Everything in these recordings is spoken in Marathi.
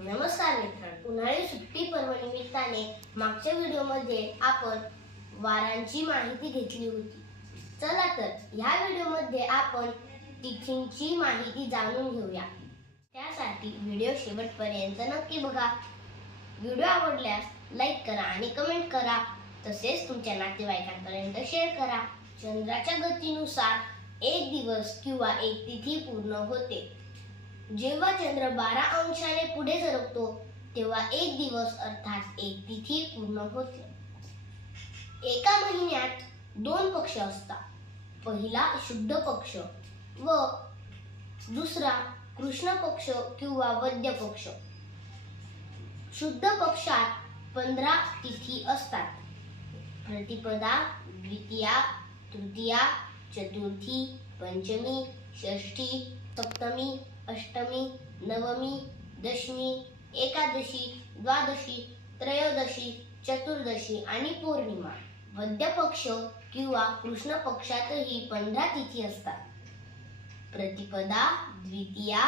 नमस्कार मित्रांनो, उन्हाळी सुट्टी पर्व निमित्ताने मागच्या व्हिडिओमध्ये आपण वारांची माहिती घेतली होती. चला तर ह्या व्हिडिओमध्ये आपण तिथींची माहिती जाणून घेऊया. त्यासाठी व्हिडिओ शेवटपर्यंत नक्की बघा. व्हिडिओ आवडल्यास लाईक करा आणि कमेंट करा. तसेच तुमच्या नातेवाईकांपर्यंत शेअर करा. चंद्राच्या गतीनुसार एक दिवस किंवा एक तिथी पूर्ण होते. जेव्हा चंद्र 12 अंशाने पुढे सरकतो तेव्हा एक दिवस अर्थात एक तिथी पूर्ण होते. एका महिन्यात 2 पक्ष असतात. पहिला शुद्ध पक्ष व दुसरा कृष्ण पक्ष किंवा वद्य पक्ष. शुद्ध पक्षात 15 तिथी असतात. प्रतिपदा, द्वितीया, तृतीया, चतुर्थी, पंचमी, षष्ठी, सप्तमी, अष्टमी, नवमी, दशमी, एकादशी, द्वादशी, त्रयोदशी, चतुर्दशी आणि पौर्णिमा. वद्य पक्ष किंवा कृष्ण पक्षातही 15 तिथी असतात. प्रतिपदा, द्वितीया,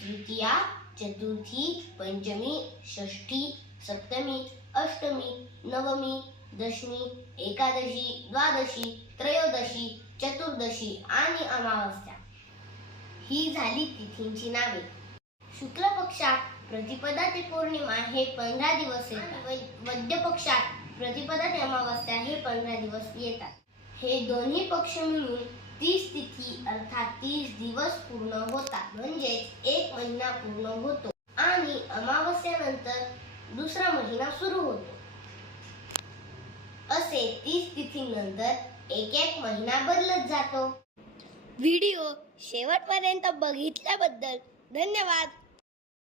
तृतीया, चतुर्थी, पंचमी, षष्ठी, सप्तमी, अष्टमी, नवमी, दशमी, एकादशी, द्वादशी, त्रयोदशी, चतुर्दशी आणि अमावस्या. ही झाली तिथींची नावे. शुक्ल पक्षात प्रतिपदा ते पौर्णिमा हे 15 दिवस येतात. वद्य पक्षात प्रतिपदा ते अमावस्या हे 15 दिवस येतात. हे दोन्ही पक्ष मिळून 30 तिथी अर्थात 30 दिवस पूर्ण होतात. म्हणजेच एक महिना पूर्ण होतो आणि अमावस्यानंतर दुसरा महिना सुरू होतो. असे 30 तिथीनंतर एक महिना बदलत जातो. व्हिडिओ शेवटपर्यंत बघितल्याबद्दल धन्यवाद.